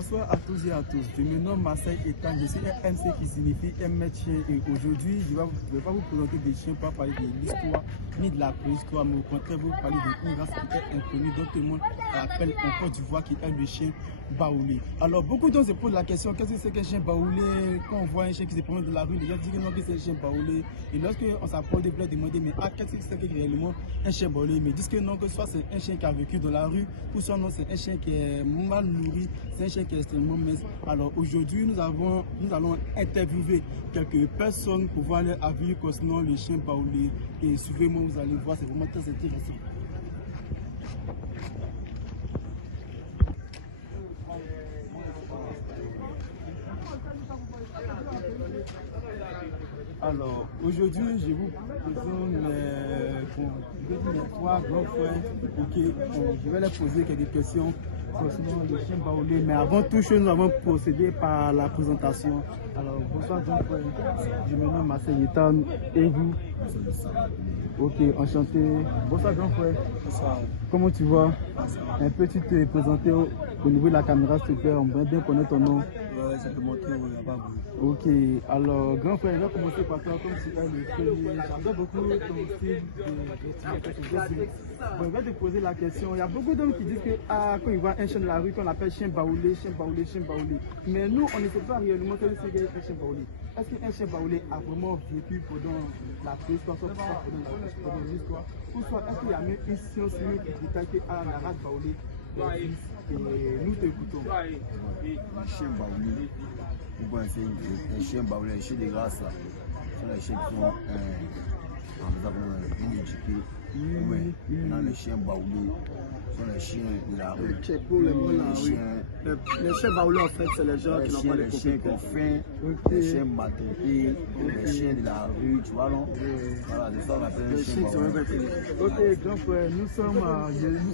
Bonsoir à tous et à tous. Je me nomme Marseille Etan, je suis un MC qui signifie un maître chien. Et aujourd'hui, je ne vais pas vous présenter des chiens, pas parler de l'histoire ni de la préhistoire, mais au contraire, vous parler d'une race qui est inconnue, dont tout le monde appelle en Côte d'Ivoire, qui est le chien baoulé. Alors, beaucoup de gens se posent la question, qu'est-ce que c'est qu'un chien baoulé? Quand on voit un chien qui se promène de la rue, les gens disent que non, que c'est un chien baoulé. Et lorsqu'on s'approche des plaies, demander, mais qu'est-ce que c'est que réellement un chien baoulé? Mais ils disent que non, que soit c'est un chien qui a vécu dans la rue, ou soit non, c'est un chien qui est mal nourri, c'est un chien qui est extrêmement mince. Alors aujourd'hui, nous allons interviewer quelques personnes pour voir leur avis concernant le chien baoulé. Et suivez-moi, vous allez voir, c'est vraiment très intéressant. Alors, aujourd'hui, je vous présente mes trois grands frères. Je vais leur poser quelques questions concernant le chien baoulé. Mais avant toute chose, nous allons procéder par la présentation. Alors, bonsoir grand frère. Je me nomme Marseille Etan. Et vous? Ok, enchanté. Bonsoir grand frère. Bonsoir. Comment tu vas? Peux-tu te présenter au niveau de la caméra, s'il te plaît? On va bien connaître ton nom. Ça peut monter, ok, alors grand frère, je vais commencer par toi comme tu es le premier. J'adore beaucoup ton style de bon, je vais te poser la question. Il y a beaucoup d'hommes qui disent que quand ils voient un chien de la rue, qu'on appelle chien baoulé, chien baoulé, chien baoulé. Mais nous, on ne sait pas réellement ce que c'est un chien baoulé. Est-ce qu'un chien baoulé a vraiment vécu pendant la préhistoire, soit pendant l'histoire, ou soit est-ce qu'il y a même une science qui détaille que la race baoulé? Et nous t'écoutons. Les chiens baoulés, c'est les chiens baoulés, les chiens de race là. Ce sont les chiens qui sont éduqués. Maintenant, les chiens baoulés sont les chiens de la rue. Les chiens baoulés, en fait, c'est les gens qui n'ont pas les chiens qu'on fait, les chiens maltraités, les chiens de la rue, tu vois, non? Voilà, c'est ça qu'on appelle les chiens baoulés. Ok, grand frère, nous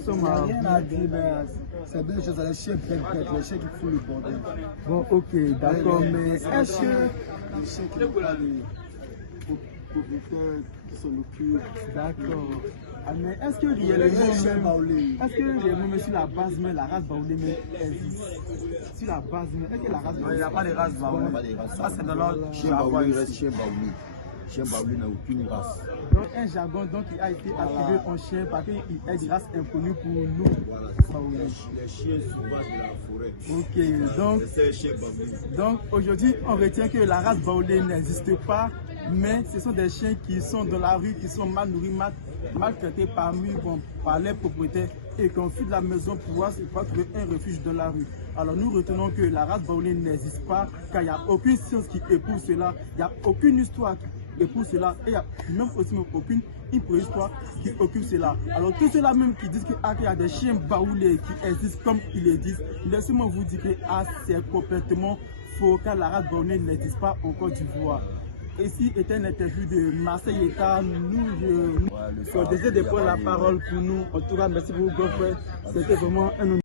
sommes à. Rien à dire, mais c'est bien chose, les chiens pètent, les chiens qui font le bordel. Bon, ok, d'accord, mais les chiens qui n'ont pas de propriétaires qui s'en occupent. D'accord. Mais est-ce que réellement, sur la base, mais la race baoulé existe? Sur la base, est-ce que la race baoulé? Il n'y a pas de race baoulé. Ça, c'est dans l'ordre. Chien baoulé reste chien baoulé. Chien baoulé n'a aucune race. Donc, un jargon qui a été attribué en chien parce qu'il est une race inconnue pour nous. Voilà, les chiens sauvages de la forêt. Ok, donc aujourd'hui, on retient que la race baoulé n'existe pas, mais ce sont des chiens qui sont dans la rue, qui sont mal nourris, maltraités par les propriétaires et qui ont fui de la maison pour pouvoir trouver un refuge dans la rue. Alors nous retenons que la race baoulé n'existe pas, car il n'y a aucune science qui épouse cela, il n'y a aucune histoire qui épouse cela, et il n'y a même aussi aucune préhistoire qui occupe cela. Alors tous ceux-là même qui disent qu'il y a des chiens baoulés qui existent comme ils le disent, laissez-moi vous dire que c'est complètement faux, car la race baoulé n'existe pas en Côte d'Ivoire. Ici est une interview de Marseille Etan. Nous, je désire de prendre la parole pour nous. En tout cas, merci beaucoup, grand frère. C'était vraiment un honneur.